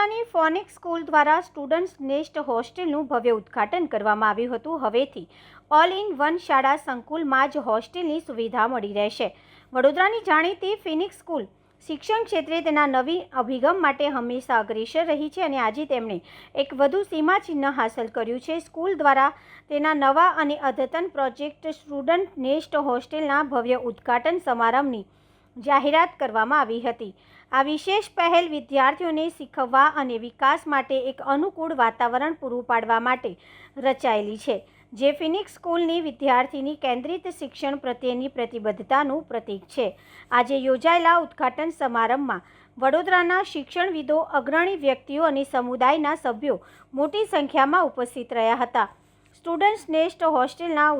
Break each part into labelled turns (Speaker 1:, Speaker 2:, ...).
Speaker 1: વડોદરાની phonic school દ્વારા students nest હોસ્ટેલનું ભવ્ય ઉદ્ઘાટન કરવામાં આવ્યું હતું. હવેથી ઓલ ઇન વન શાળા સંકુલમાં જ હોસ્ટેલની સુવિધા મળી રહેશે. વડોદરાની જાણીતી ફિનિક્સ સ્કૂલ શિક્ષણ ક્ષેત્રે તેના નવી અભિગમ માટે હંમેશા અગ્રેસર રહી છે અને આજે તેમણે એક વધુ સીમાચિહ્ન હાંસલ કર્યું છે. સ્કૂલ દ્વારા તેના નવા અને અદ્યતન પ્રોજેક્ટ સ્ટુડન્ટ નેસ્ટ હોસ્ટેલના ભવ્ય ઉદ્ઘાટન સમારંભની જાહેરાત કરવામાં આવી હતી. આ વિશેષ પહેલ વિદ્યાર્થીઓને શીખવવા અને વિકાસ માટે એક અનુકૂળ વાતાવરણ પૂરું પાડવા માટે રચાયેલી છે, જે ફિનિક્સ સ્કૂલની વિદ્યાર્થીની કેન્દ્રિત શિક્ષણ પ્રત્યેની પ્રતિબદ્ધતાનું પ્રતીક છે. આજે યોજાયેલા ઉદ્ઘાટન સમારંભમાં વડોદરાના શિક્ષણવિદો, અગ્રણી વ્યક્તિઓ અને સમુદાયના સભ્યો મોટી સંખ્યામાં ઉપસ્થિત રહ્યા હતા. સ્ટુડન્ટ્સ નેસ્ટ હોસ્ટેલના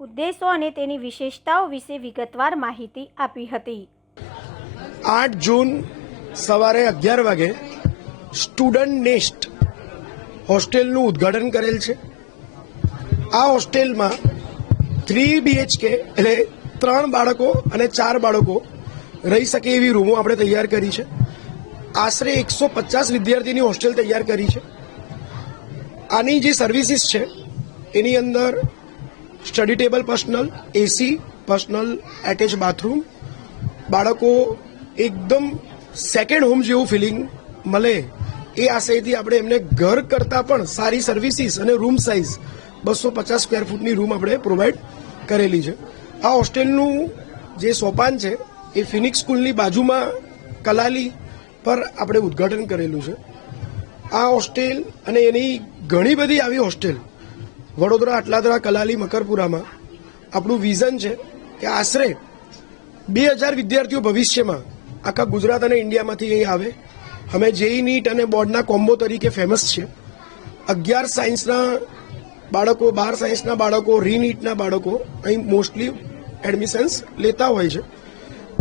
Speaker 1: ઉદ્દેશો અને તેની વિશેષતાઓ વિશે વિગતવાર માહિતી આપી હતી.
Speaker 2: આઠ જૂન સવારે અગિયાર વાગે સ્ટુડન્ટ નેસ્ટ હોસ્ટેલનું ઉદ્ઘાટન કરેલ છે. આ હોસ્ટેલમાં થ્રી બીએચકે એટલે ત્રણ બાળકો અને ચાર બાળકો રહી શકે એવી રૂમો આપણે તૈયાર કરી છે. આશરે એકસો પચાસ વિદ્યાર્થીની હોસ્ટેલ તૈયાર કરી છે. આની જે સર્વિસીસ છે, એની અંદર study table personal AC personal attach bathroom બાળકો એકદમ સેકન્ડ હોમ જેવું ફિલિંગ મળે. એ આશયથી આપણે એમને ઘર કરતાં પણ સારી સર્વિસીસ અને રૂમ સાઇઝ બસો પચાસ સ્ક્વેર ફૂટની રૂમ આપણે પ્રોવાઈડ કરેલી છે. આ હોસ્ટેલનું જે સોપાન છે, એ ફિનિક્સ સ્કૂલની બાજુમાં કલાલી પર આપણે ઉદ્ઘાટન કરેલું છે. આ હોસ્ટેલ અને એની ઘણી બધી આવી હોસ્ટેલ વડોદરા, આટલાદરા, કલાલી, મકરપુરામાં આપણું વિઝન છે કે આશરે બે હજાર વિદ્યાર્થીઓ ભવિષ્યમાં આખા ગુજરાત અને ઇન્ડિયામાંથી અહીં આવે. અમે જેઈ નીટ અને બોર્ડના કોમ્બો તરીકે ફેમસ છે અગિયાર સાયન્સના બાળકો, બાર સાયન્સના બાળકો રીનીટના બાળકો અહીં મોસ્ટલી એડમિશન્સ લેતા હોય છે.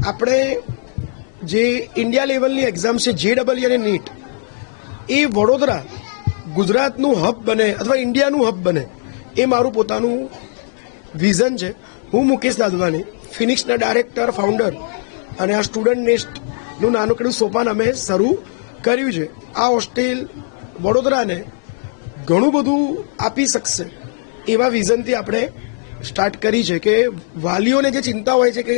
Speaker 2: આપણે જે ઇન્ડિયા લેવલની એક્ઝામ છે જે ડબલ અને નીટ, એ વડોદરા ગુજરાતનું હબ બને અથવા ઇન્ડિયાનું હબ બને. એ મારું પોતાનું વિઝન છે. હું મુકેશ દાદવાની ફિનિક્સના ડાયરેક્ટર ફાઉન્ડર અને આ સ્ટુડન્ટ નેસ્ટનું નાનકડું સોપાન અમે શરૂ કર્યું છે. આ હોસ્ટેલ વડોદરાને ઘણું બધું આપી શકશે એવા વિઝનથી આપણે સ્ટાર્ટ કરી છે કે વાલીઓને જે ચિંતા હોય છે કે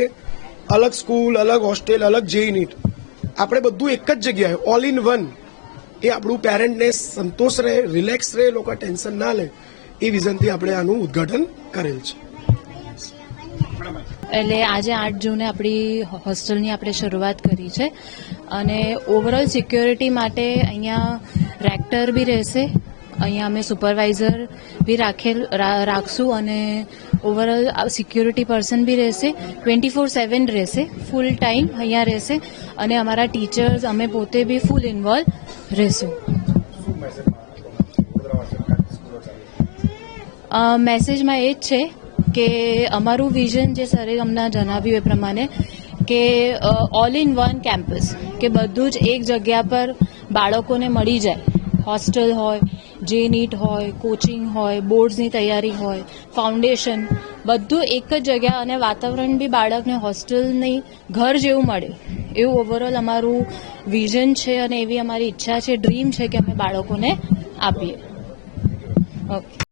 Speaker 2: અલગ સ્કૂલ, અલગ હોસ્ટેલ, અલગ જેઈ નીટ, આપણે બધું એક જ જગ્યાએ ઓલ ઇન વન એ આપણું પેરેન્ટને સંતોષ રહે રિલેક્સ રહે, લોકો ટેન્શન ના લે. એ વિઝનથી આપણે આનું ઉદ્ઘાટન કરેલ છે.
Speaker 3: એટલે આજે આઠ જૂને આપણી હોસ્ટેલની આપણે શરૂઆત કરી છે અને ઓવરઓલ સિક્યોરિટી માટે અહીંયા રેક્ટર બી રહેશે, અહીંયા અમે સુપરવાઇઝર બી રાખેલ રાખશું અને ઓવરઓલ સિક્યોરિટી પર્સન બી રહેશે ટ્વેન્ટી ફોર સેવન રહેશે ફૂલ ટાઈમ અહીંયા રહેશે અને અમારા ટીચર્સ અમે પોતે બી ફૂલ ઇન્વોલ્વ રહેશું. મેસેજમાં એ જ છે કે અમારું વિઝન જે સરે અમને જણાવ્યું એ પ્રમાણે કે ઓલ ઇન વન કેમ્પસ કે બધું જ એક જગ્યા પર બાળકોને મળી જાય. હોસ્ટેલ હોય જે નીટ હોય કોચિંગ હોય બોર્ડ્સની તૈયારી હોય ફાઉન્ડેશન બધું એક જ જગ્યા અને વાતાવરણ બી બાળકને હોસ્ટેલની ઘર જેવું મળે. એવું ઓવરઓલ અમારું વિઝન છે અને એવી અમારી ઈચ્છા છે ડ્રીમ છે કે અમે બાળકોને આપીએ. ઓકે